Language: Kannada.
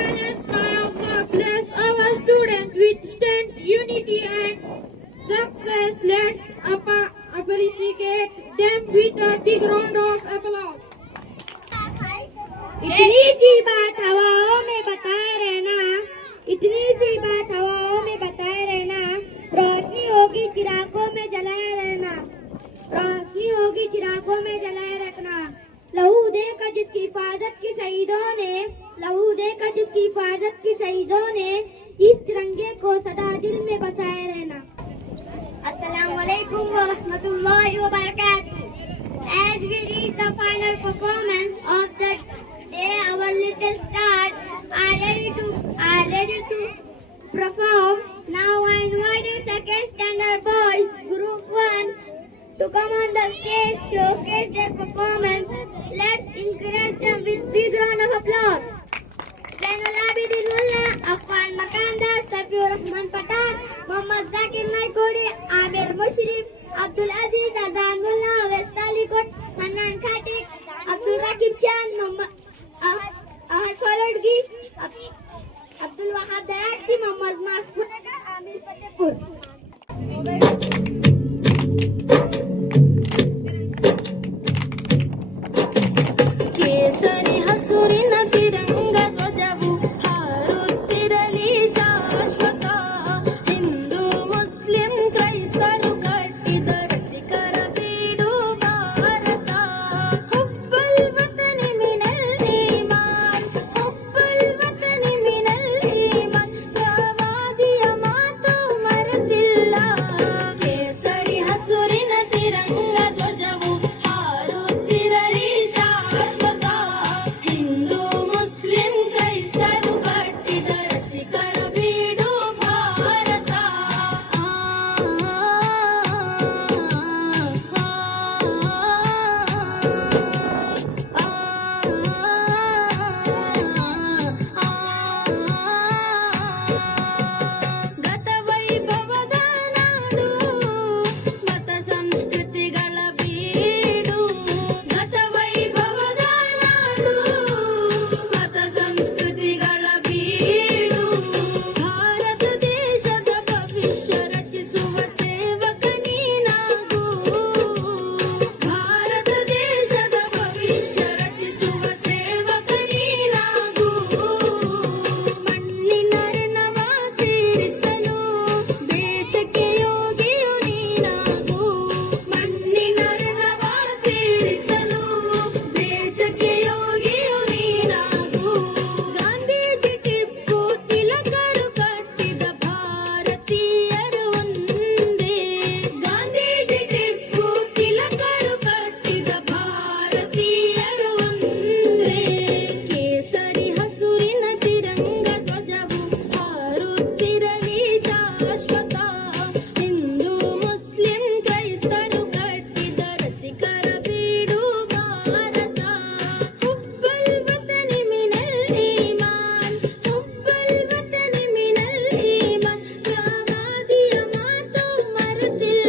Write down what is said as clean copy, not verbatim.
Bless my Allah, bless our students with strength, unity and success. Let's appreciate them with a big round of applause. इतनी सी बात हवाओं में बताए रहना, इतनी सी बात हवाओं में बताए रहना, रोशनी होगी चिरागों में जलाए रहना, रोशनी होगी चिरागों में जलाए रखना। लहू देकर जिसकी हिफाजत की शहीदों ने, लहू देकर जिसकी हिफाजत की शहीदों ने, इस तिरंगे को सदा दिल में बसाए रहना। अस्सलाम वालेकुम व रहमतुल्लाहि व बरकातहू। As we reach the final performance of the day, our little stars are ready to perform. Now I invite the second standard boys, Group 1, to come on the stage, showcase their performance. Let's encourage them with big round of applause. Zainul Abidin Mullah, Afan Makanda, Safiur Rahman Patan, Mohammad Zakir Naikodi, Amir Mushrif, Abdul Aziz Azan Mullah, West Alikot, Hanan Khatik, Abdul Rakib Chan, Ahad Faladgi, Abdul Wahab Daraksi, Mohammad Maskur, Amir Fatehpur. ಕೇಸರಿ ಹಸುರಿನ ತಿರಂಗ ಧ್ವಜವು ಹಾರುತ್ತಿರಲಿ ಶಾಶ್ವತ. ಹಿಂದೂ ಮುಸ್ಲಿಂ ಕ್ರೈಸ್ತರು ಕಟ್ಟಿದ ರಸಿಕರ ಬೀಡು ಭಾರತ. ಹುಬ್ಬಲ್ ವತನಿ ಮಿನಲ್ ಈಮಾನ್, ಹುಬ್ಬಲ್ ವತನಿ ಮಿನಲ್ ಈಮಾನ್, ಪ್ರವಾದಿಯ ಮಾತು ಮರೆತಿಲ್ಲ. ಕೇಸರಿ ಹಸುರಿನ ತಿರಂಗ ಧ್ವಜವು ಹಾರುತ್ತಿರಲಿ ಶಾಶ್ವತ. ಹಿಂದೂ ಮುಸ್ಲಿಂ ಕ್ರೈಸ್ತರು ಕಟ್ಟಿದ ರಸಿಕರ ಬೀಡು ಭಾರತ. ಗತ ವೈಭವದ ನಾಡು, ಮತ ಸಂಸ್ಕೃತಿಗಳ ಬೀಡು. ಗತ ವೈಭವದ ನಾಡು, ಮತ ಸಂಸ್ಕೃತಿಗಳ ಬೀಡು. ಭಾರತ ದೇಶದ ಭವಿಷ್ಯ ರಚಿಸುವ ಸೇವಕ ನೀನಾಗು. ಭಾರತ ದೇಶದ ಭವಿಷ್ಯ ರಚಿಸುವ ಸೇವಕ ನೀನಾಗು. ಮಣ್ಣಿನ ಋಣವ ತೀರಿಸಲು ದೇಶಕ್ಕೆ ಯೋಗಿಯು ನೀನಾಗು. ಮಣ್ಣಿನ ಋಣವ ತೀರಿಸಲು ದೇಶಕ್ಕೆ ಯೋಗಿಯು ನೀನಾಗು. ಗಾಂಧೀಜಿ ಟಿಪ್ಪು ತಿಲಕರು ಕಟ್ಟಿದ ಭಾರತೀಯರು ಒಂದೇ. ಗಾಂಧೀಜಿ ಟಿಪ್ಪು ತಿಲಕರು ಕಟ್ಟಿದ ಭಾರತೀಯರು ಒಂದೇ. ಕೇಸರಿ ಹಸುರಿನ ತಿರಂಗ ಧ್ವಜವು ಹಾರುತ್ತಿರಲಿ ಶಾಶ್ವತ. ಹಿಂದೂ ಮುಸ್ಲಿಂ ಕ್ರೈಸ್ತರು ಕಟ್ಟಿದ ರಸಿಕರ ಬೀಡು ಭಾರತ. ಹುಬ್ಬಲ್ ವತನಿ ಮಿನಲ್ ಈಮಾನ್, ಹುಬ್ಬಲ್ ವತನಿ ಮಿನಲ್ ಈಮಾನ್, ಪ್ರವಾದಿಯ ಮಾತು ಮರೆತಿಲ್ಲ.